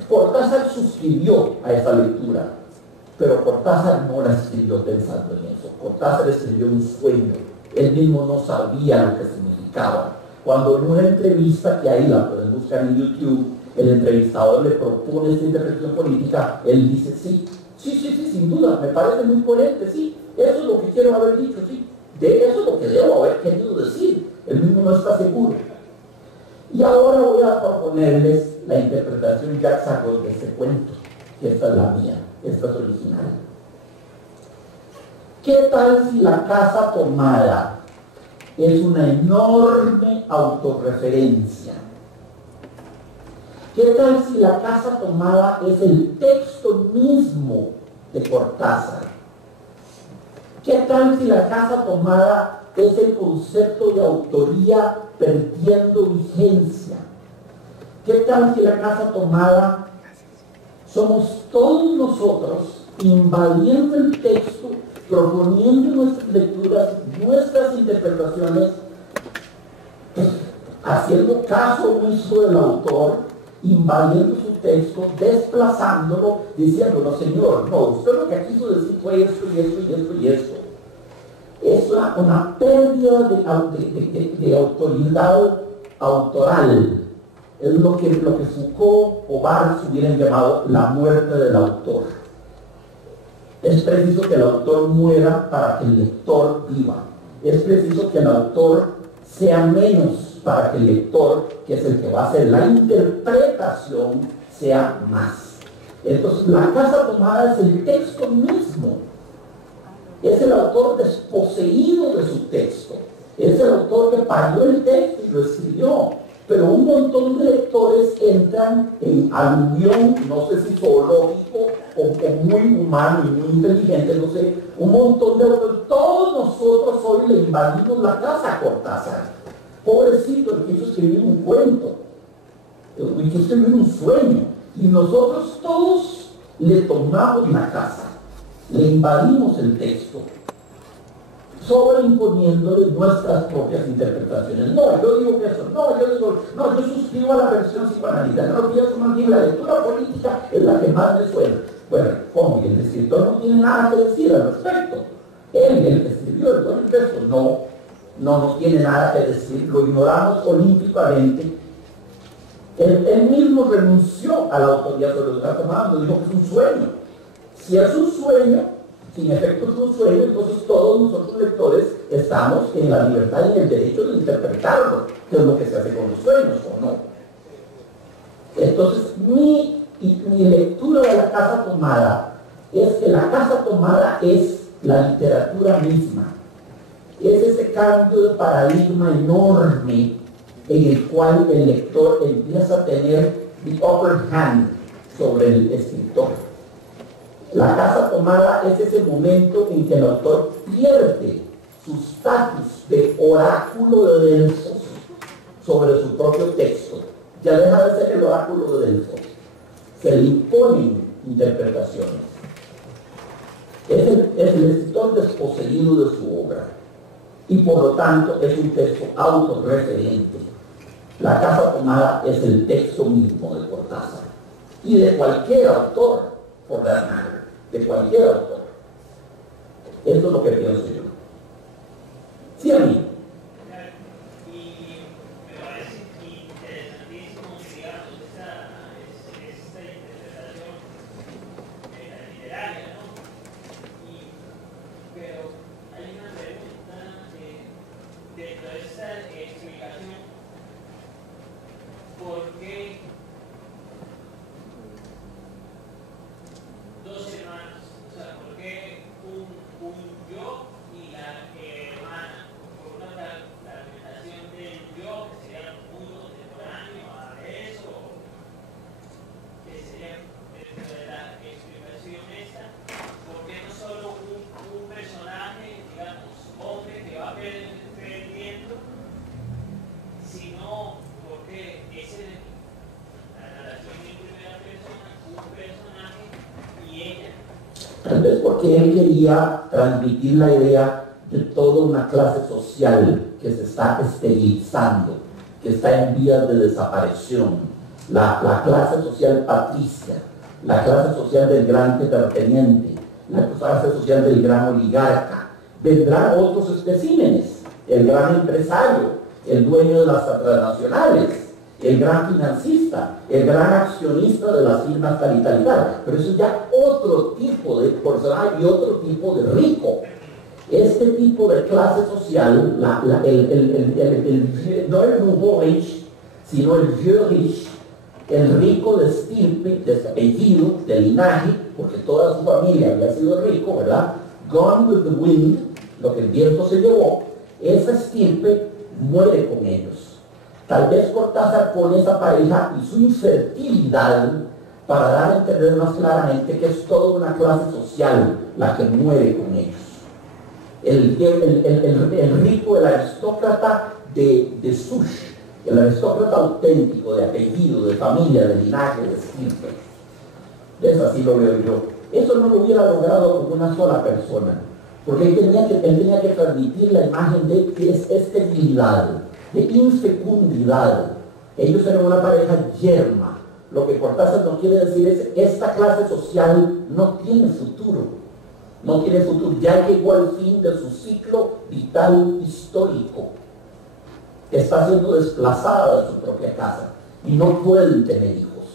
Cortázar suscribió a esa lectura, pero Cortázar no la escribió pensando en eso. Cortázar escribió un sueño. Él mismo no sabía lo que significaba. Cuando en una entrevista, que ahí la pueden buscar en YouTube, el entrevistador le propone esta interpretación política, él dice sí, sin duda, me parece muy coherente, sí, eso es lo que quiero haber dicho, sí, de eso es lo que debo haber querido decir. Él mismo no está seguro. Y ahora voy a proponerles la interpretación Jacques Sarraute de ese cuento, que esta es la mía, esta es original. ¿Qué tal si la Casa Tomada es una enorme autorreferencia? ¿Qué tal si la Casa Tomada es el texto mismo de Cortázar? ¿Qué tal si la Casa Tomada es el concepto de autoría perdiendo vigencia? ¿Qué tal si la Casa Tomada somos todos nosotros invadiendo el texto, proponiendo nuestras lecturas, nuestras interpretaciones, haciendo caso omiso del autor, invadiendo su texto, desplazándolo, diciéndolo, señor, no, usted lo que quiso decir fue esto y esto y esto y esto? Es una pérdida de autoridad autoral. Es lo que Foucault o Barthes hubieran llamado la muerte del autor. Es preciso que el autor muera para que el lector viva. Es preciso que el autor sea menos para que el lector, que es el que va a hacer la interpretación, sea más. Entonces, la Casa Tomada es el texto mismo. Es el autor desposeído de su texto. Es el autor que parió el texto y lo escribió. Pero un montón de lectores entran en aluvión, no sé si zoológico o muy humano y muy inteligente, no sé, un montón de autores. Todos nosotros hoy le invadimos la casa a Cortázar. Pobrecito, el quiso escribir un cuento, el quiso escribir un sueño. Y nosotros todos le tomamos la casa, le invadimos el texto, sobreimponiéndole nuestras propias interpretaciones. No, yo digo que eso, yo suscribo a la versión psicoanalítica, no pienso más bien, la lectura política es la que más me suena. Bueno, como el escritor no tiene nada que decir al respecto. Él, el que escribió el texto, no nos tiene nada que decir, lo ignoramos olímpicamente. Él mismo renunció a la autoría sobre lo que está tomando, dijo que es un sueño. Si es un sueño, si en efecto es un sueño, entonces todos nosotros lectores estamos en la libertad y en el derecho de interpretarlo, que es lo que se hace con los sueños, ¿o no? Entonces, mi lectura de La Casa Tomada es que La Casa Tomada es la literatura misma. Es ese cambio de paradigma enorme en el cual el lector empieza a tener the upper hand sobre el escritor. La Casa Tomada es ese momento en que el autor pierde su estatus de oráculo de Delfos sobre su propio texto. Ya deja de ser el oráculo de Delfos. Se le imponen interpretaciones. Es el escritor desposeído de su obra y por lo tanto es un texto autorreferente. La Casa Tomada es el texto mismo de Cortázar y de cualquier autor, por dar nada, de cualquier autor. Esto es lo que pienso yo. Sí, a mí. Tal vez porque él quería transmitir la idea de toda una clase social que se está esterilizando, que está en vías de desaparición. La clase social patricia, la clase social del gran terrateniente, la clase social del gran oligarca. Vendrán otros especímenes, el gran empresario, el dueño de las transnacionales, el gran financista, el gran accionista de las firmas tal y tal y tal. Pero eso es ya otro tipo de personaje y otro tipo de rico. Este tipo de clase social, no el nouveau riche, sino el vieux riche, el rico de estirpe, de apellido, de linaje, porque toda su familia había sido rico, ¿verdad? Gone with the wind, lo que el viento se llevó, esa estirpe muere con ellos. Tal vez Cortázar pone esa pareja y su infertilidad para dar a entender más claramente que es toda una clase social la que muere con ellos. El rico, el aristócrata de Sush, el aristócrata auténtico, de apellido, de familia, de linaje, de estirpe. Es así lo veo yo. Eso no lo hubiera logrado con una sola persona, porque él tenía que transmitir la imagen de que es esterilidad, de infecundidad. Ellos eran una pareja yerma. Lo que Cortázar nos quiere decir es esta clase social no tiene futuro. No tiene futuro. Ya llegó al fin de su ciclo vital histórico. Está siendo desplazada de su propia casa y no pueden tener hijos.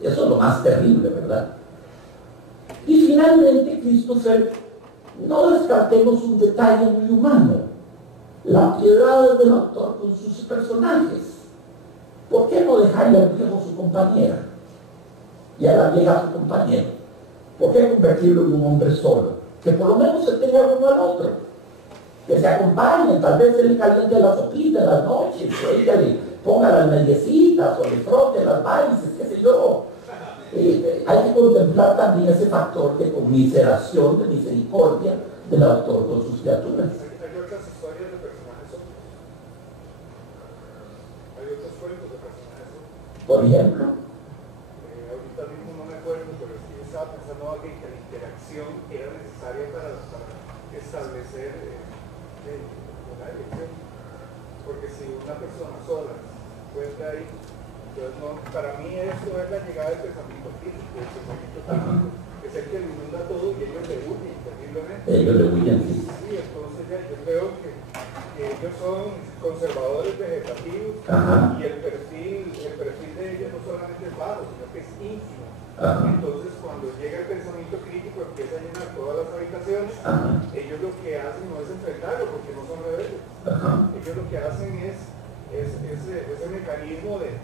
Eso es lo más terrible, ¿verdad? Y finalmente, Christopher, no descartemos un detalle muy humano. La piedad del autor con sus personajes. ¿Por qué no dejarle al viejo su compañera y a la vieja su compañero? ¿Por qué convertirlo en un hombre solo? Que por lo menos se tenga uno al otro, que se acompañen, tal vez él le caliente la sopita en las noches, que ella le ponga las mediecitas o le frote las varices, qué sé yo. Hay que contemplar también ese factor de conmiseración, de misericordia del autor con sus criaturas. Por ejemplo, ahorita mismo no me acuerdo, pero sí estaba pensando que la interacción era necesaria para establecer una elección. Porque si una persona sola encuentra ahí, entonces no, para mí eso es la llegada del pensamiento crítico, el pensamiento crítico, que es el que lo inunda todo y ellos le huyen terriblemente. Ellos le huyen, sí. Sí, entonces ya yo creo que ellos son conservadores vegetativos. Ajá. Y el perfil de solamente es bajo, sino que es ínfimo. Ajá. Entonces, cuando llega el pensamiento crítico, empieza a llenar todas las habitaciones, Ajá. ellos lo que hacen no es enfrentarlo, porque no son rebeldes. Ajá. Ellos lo que hacen es ese mecanismo de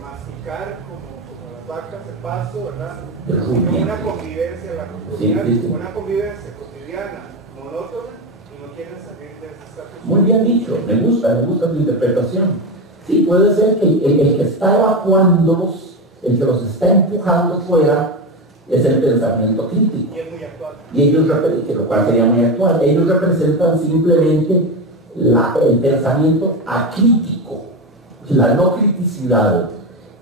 masticar como las vacas el pasto, ¿verdad? Una convivencia, una convivencia cotidiana, monótona, y no quieren salir de ese estatus. Muy bien dicho, me gusta tu interpretación. Sí, puede ser que el que está evacuándolos, el que los está empujando fuera, es el pensamiento crítico. Y es muy actual. Y ellos, lo cual sería muy actual, ellos representan simplemente el pensamiento acrítico, la no criticidad,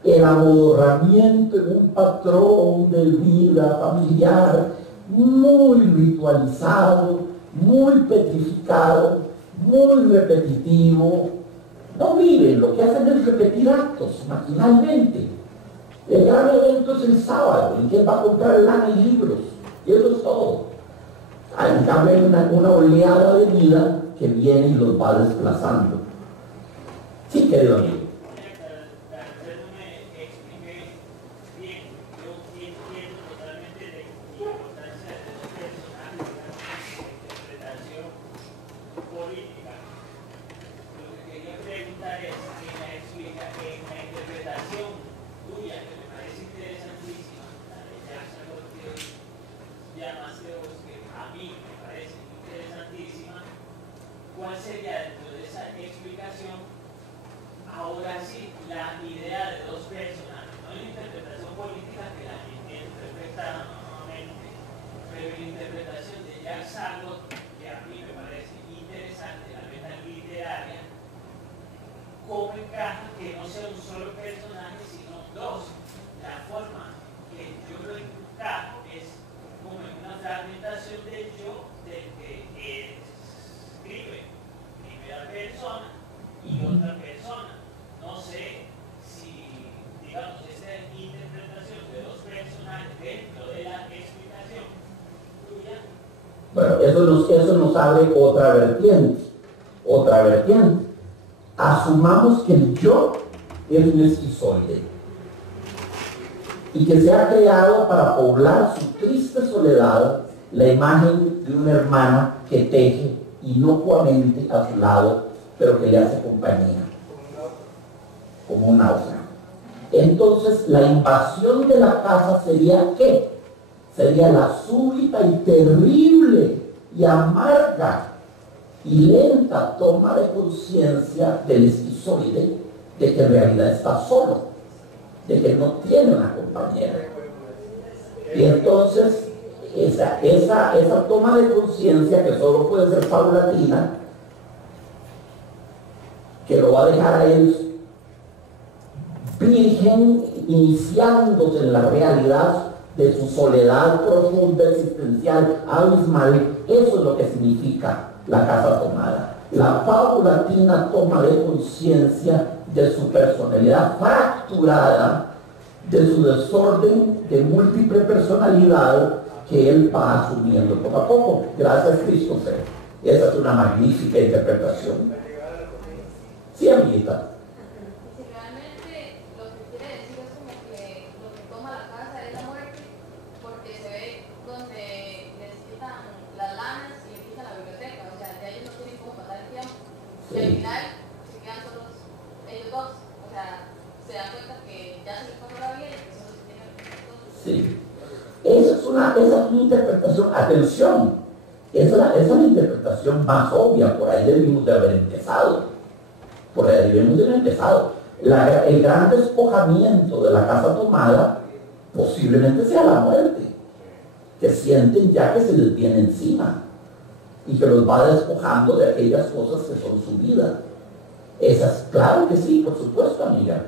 el aborramiento en un patrón de vida familiar muy ritualizado, muy petrificado, muy repetitivo. No viven, lo que hacen es repetir actos maquinalmente. El gran evento es el sábado, en que él va a comprar lana y libros, y eso es todo. En cambio hay una oleada de vida que viene y los va desplazando. Sí, querido amigo. ¿Cuál sería dentro de esa explicación, ahora sí, la idea de dos personajes? No en la interpretación política que la gente interpreta normalmente, pero en la interpretación de Jack Sargot, que a mí me parece interesante, la meta literaria, cómo encaja que no sea un solo personaje, sino dos. La forma que yo lo encajo es como en una fragmentación del yo del que escribe primera persona y otra persona. No sé si, digamos, esta interpretación de dos personajes dentro de la explicación tuya. Bueno, eso nos abre otra vertiente. Asumamos que el yo es un esquizoide y que se ha creado para poblar su triste soledad la imagen de una hermana que teje inocuamente a su lado, pero que le hace compañía, como un náusea. Entonces, la invasión de la casa sería ¿qué? Sería la súbita y terrible y amarga y lenta toma de conciencia del esquizoide de que en realidad está solo, de que no tiene una compañera. Y entonces, esa toma de conciencia, que solo puede ser paulatina, que lo va a dejar a él virgen, iniciándose en la realidad de su soledad profunda, existencial, abismal. Eso es lo que significa la casa tomada. La paulatina toma de conciencia de su personalidad fracturada, de su desorden de múltiple personalidad que él va asumiendo poco a poco. Gracias, Christopher. Esa es una magnífica interpretación. Sí, amiguita. Si realmente lo que quiere decir es como que lo que toma la casa es la muerte, porque se ve donde necesitan las lanas y le quitan la biblioteca, o sea, ya ellos no tienen cómo pasar el tiempo. Y al final se quedan solos ellos dos, o sea, se dan cuenta que ya se les pasó la vida y que solo se tienen dos. Sí. Esa es una interpretación, atención, esa es la interpretación más obvia, por ahí debimos de haber empezado. El gran despojamiento de la casa tomada posiblemente sea la muerte, que sienten ya que se les viene encima y que los va despojando de aquellas cosas que son su vida. Esas, claro que sí, por supuesto, amiga.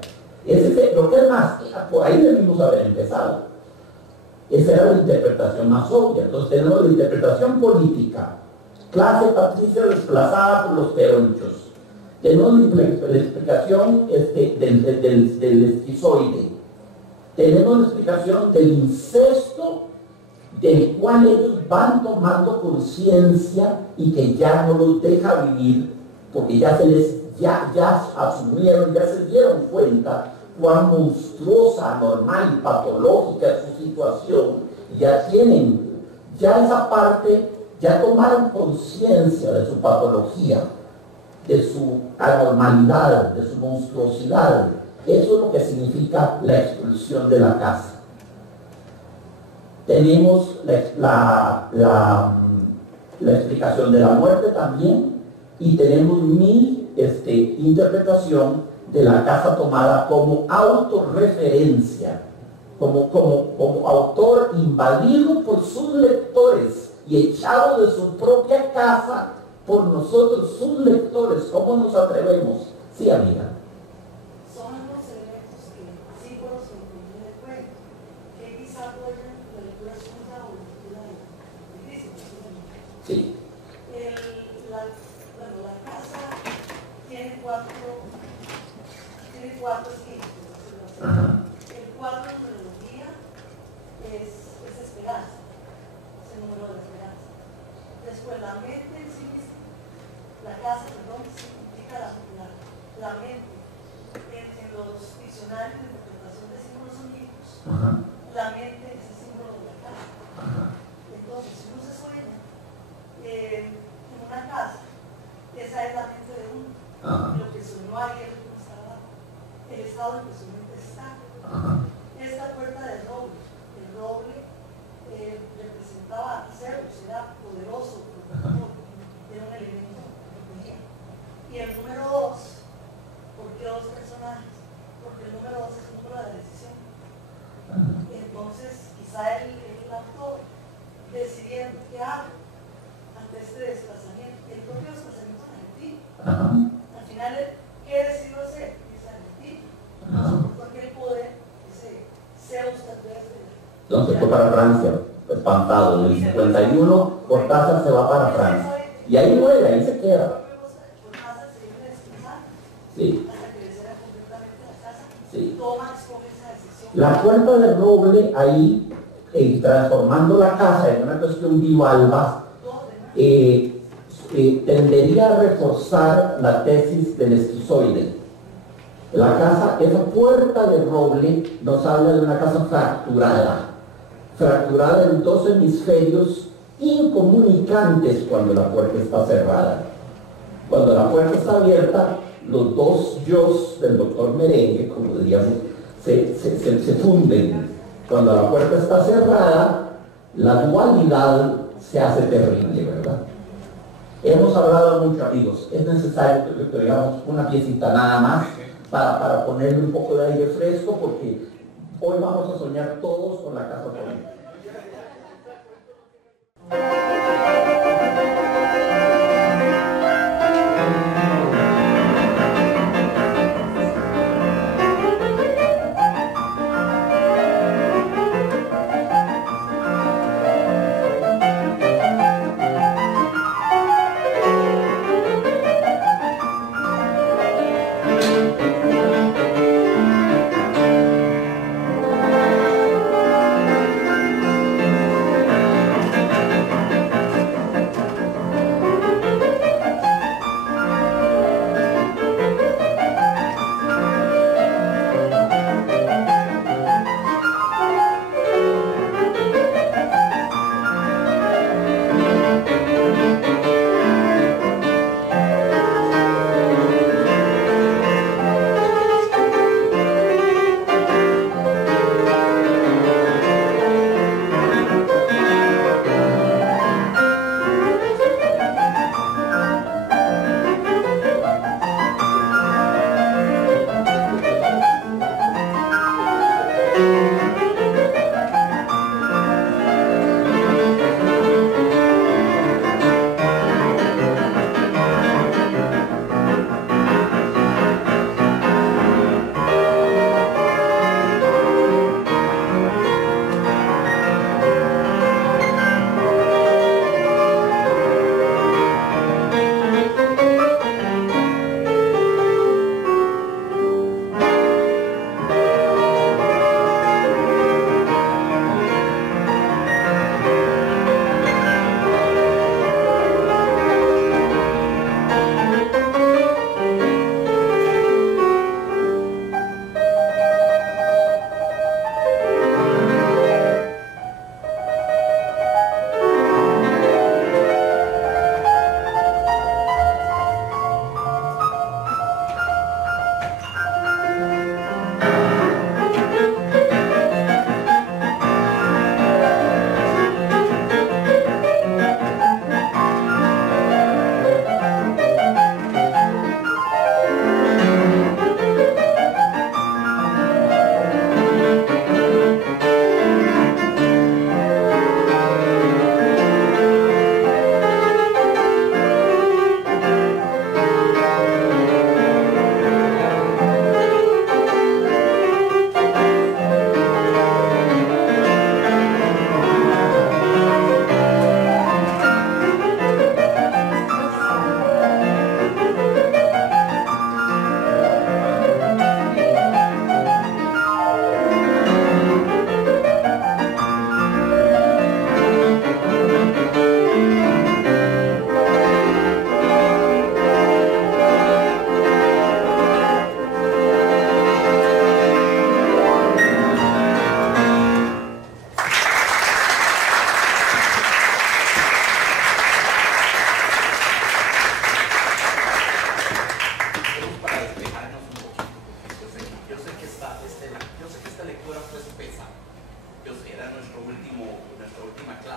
Lo que es más, por ahí debimos haber empezado. Esa era la interpretación más obvia. Entonces tenemos la interpretación política, clase patricia desplazada por los peronchos. Tenemos la explicación del esquizoide. Tenemos la explicación del incesto del cual ellos van tomando conciencia y que ya no los deja vivir porque ya se les ya asumieron, ya se dieron cuenta cuán monstruosa, anormal y patológica es su situación. Ya tienen, ya esa parte, ya tomaron conciencia de su patología, de su anormalidad, de su monstruosidad. Eso es lo que significa la expulsión de la casa. Tenemos la explicación de la muerte también, y tenemos mi interpretación de la casa tomada como autorreferencia, como autor invadido por sus lectores y echado de su propia casa por nosotros, sus lectores. ¿Cómo nos atrevemos? Sí, amiga. Son los elementos que símbolos que incluyen el cuento, que quizá apoyan la lectura suya o la lectura de Cristo. Sí. La casa tiene cuatro esquemas. El 4 en numerología es esperanza, es el número de la esperanza. Después la mente en sí misma, la casa, perdón, significa la mente. En los diccionarios de interpretación de símbolos onímicos, la mente es el símbolo de la casa. Entonces, si uno se sueña en una casa, esa es la mente de uno. Lo que soñó ayer no estaba, el estado en que su mente está. Esta puerta del roble, el roble representaba Zeus, era poderoso, protector, era un elemento que protegía. Y el número 2, ¿por qué 2 personajes? Porque el número 2 es el número de la decisión. Entonces, quizá el autor, decidiendo qué hago ante este desplazamiento, el propio desplazamiento argentino. Al final, ¿qué decidió hacer? Es argentino. Porque el poder, ese Zeus tal vez. Entonces fue para Francia, espantado. En el 51, Cortázar se va para Francia. Y ahí muere, ahí se queda. Sí. Sí. La puerta del roble ahí, transformando la casa en una cuestión bivalva, tendería a reforzar la tesis del esquizoide. La casa, esa puerta de roble nos habla de una casa fracturada en 2 hemisferios incomunicantes cuando la puerta está cerrada. Cuando la puerta está abierta, los 2 yos del doctor Merengue, como diríamos, se funden. Cuando la puerta está cerrada, la dualidad se hace terrible, ¿verdad? Hemos hablado mucho, amigos. Es necesario que tengamos una piecita nada más para ponerle un poco de aire fresco, porque hoy vamos a soñar todos con la casa política.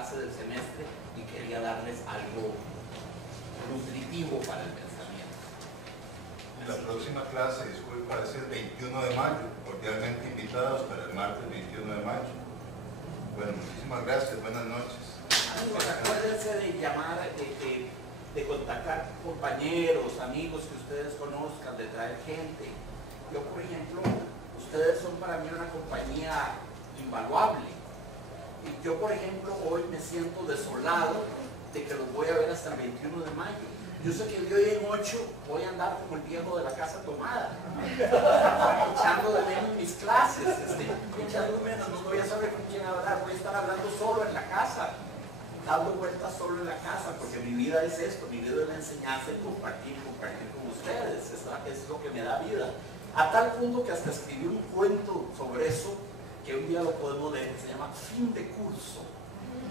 clase del semestre y quería darles algo nutritivo para el pensamiento. La próxima clase, disculpa, es el 21 de mayo, cordialmente invitados para el martes 21 de mayo. Bueno, muchísimas gracias, buenas noches. Amigos, acuérdense de llamar, de contactar compañeros, amigos que ustedes conozcan, de traer gente. Yo, por ejemplo, ustedes son para mí una compañía invaluable. Y yo, por ejemplo, hoy me siento desolado de que los voy a ver hasta el 21 de mayo. Yo sé que de hoy en 8 voy a andar como el viejo de la casa tomada, echando de menos mis clases, echando de menos, no voy a saber con quién hablar, voy a estar hablando solo en la casa, dando vueltas solo en la casa, porque mi vida es esto, mi vida es la enseñanza y compartir con ustedes, es lo que me da vida. A tal punto que hasta escribí un cuento sobre eso, que un día lo podemos leer, que se llama Fin de Curso,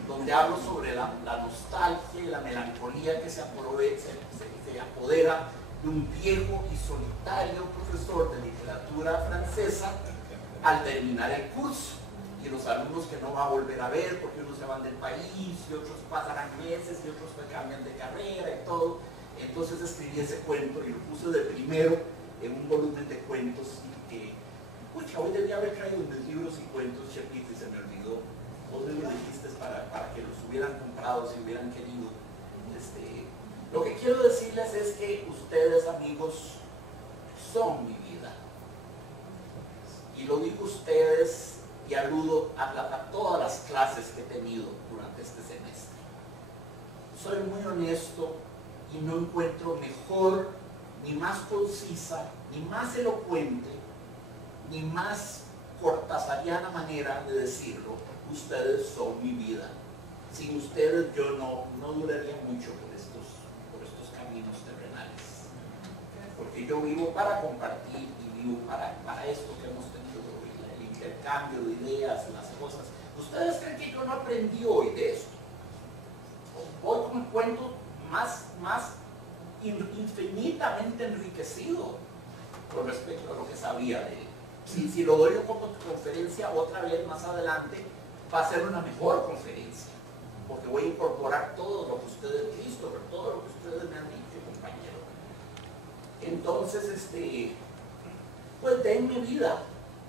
donde hablo sobre la nostalgia y la melancolía que se apodera de un viejo y solitario profesor de literatura francesa al terminar el curso. Y los alumnos que no va a volver a ver porque unos se van del país y otros pasarán meses y otros cambian de carrera y todo. Entonces escribí ese cuento y lo puse de primero en un volumen de cuentos que, pucha, hoy debía haber traído mis libros y cuentos, Chepito, y se me olvidó. Vos me lo dijiste para que los hubieran comprado si hubieran querido. Lo que quiero decirles es que ustedes, amigos, son mi vida. Y lo digo ustedes y aludo a todas las clases que he tenido durante este semestre. Soy muy honesto y no encuentro mejor, ni más concisa, ni más elocuente, ni más cortasariana manera de decirlo. Ustedes son mi vida. Sin ustedes yo no duraría mucho por estos caminos terrenales. Porque yo vivo para compartir y vivo para esto que hemos tenido hoy, el intercambio de ideas, las cosas. ¿Ustedes creen que yo no aprendí hoy de esto? Hoy con un cuento más infinitamente enriquecido con respecto a lo que sabía de él. Si lo doy como conferencia otra vez más adelante, va a ser una mejor conferencia, porque voy a incorporar todo lo que ustedes han visto, todo lo que ustedes me han dicho, compañero. Entonces, pues denme vida,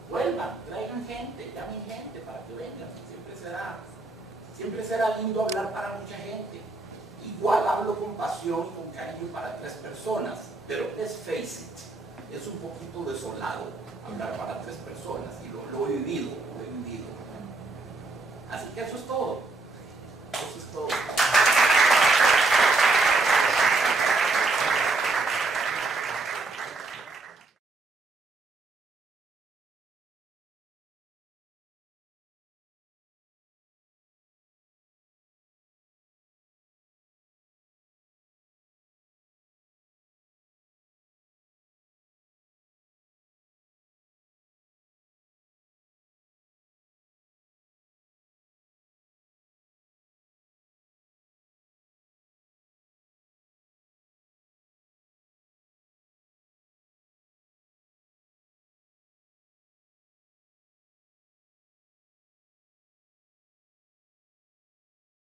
vuelvan, traigan gente, llamen gente para que vengan, siempre será lindo hablar para mucha gente. Igual hablo con pasión y con cariño para 3 personas, pero let's face it, es un poquito desolado hablar para 3 personas y lo he vivido. Así que eso es todo. Eso es todo.